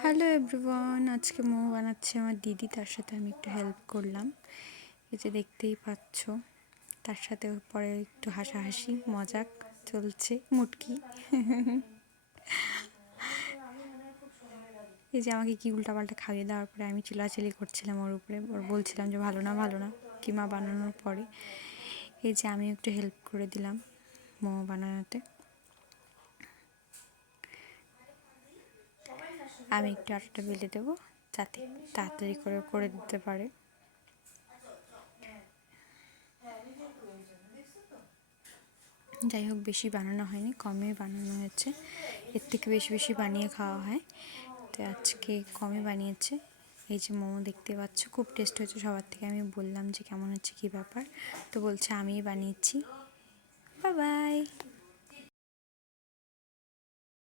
Hello everyone, আজকে মোমো বানাচ্ছে আমার দিদি, তার সাথে আমি একটু হেল্প করলাম। এই যে দেখতেই পাচ্ছ, তার সাথে পরে একটু হাসাহাসি মজাক চলছে মুটকি। এই যে আমাকে কি উল্টাপাল্টা খাইয়ে দেওয়ার পরে আমি চিল্লাচিল্লি করছিলাম ওর উপরে, ওর বলছিলাম যে ভালো না ভালো না, কিমা বানানোর পরে এই যে আমি একটু হেল্প করে দিলাম মোমো বানানোতে। আমি একটু আটাটা বেলে দেবো যাতে তাড়াতাড়ি করে করে দিতে পারে। যাই হোক, বেশি বানানো হয়নি, কমই বানানো হয়েছে। এর থেকে বেশি বেশি বানিয়ে খাওয়া হয়, তো আজকে কমই বানিয়েছে। এই যে মোমো দেখতে পাচ্ছ, খুব টেস্ট হয়েছে। সবার থেকে আমি বললাম যে কেমন হচ্ছে, কী ব্যাপার, তো বলছে আমিই বানিয়েছি। Bye bye.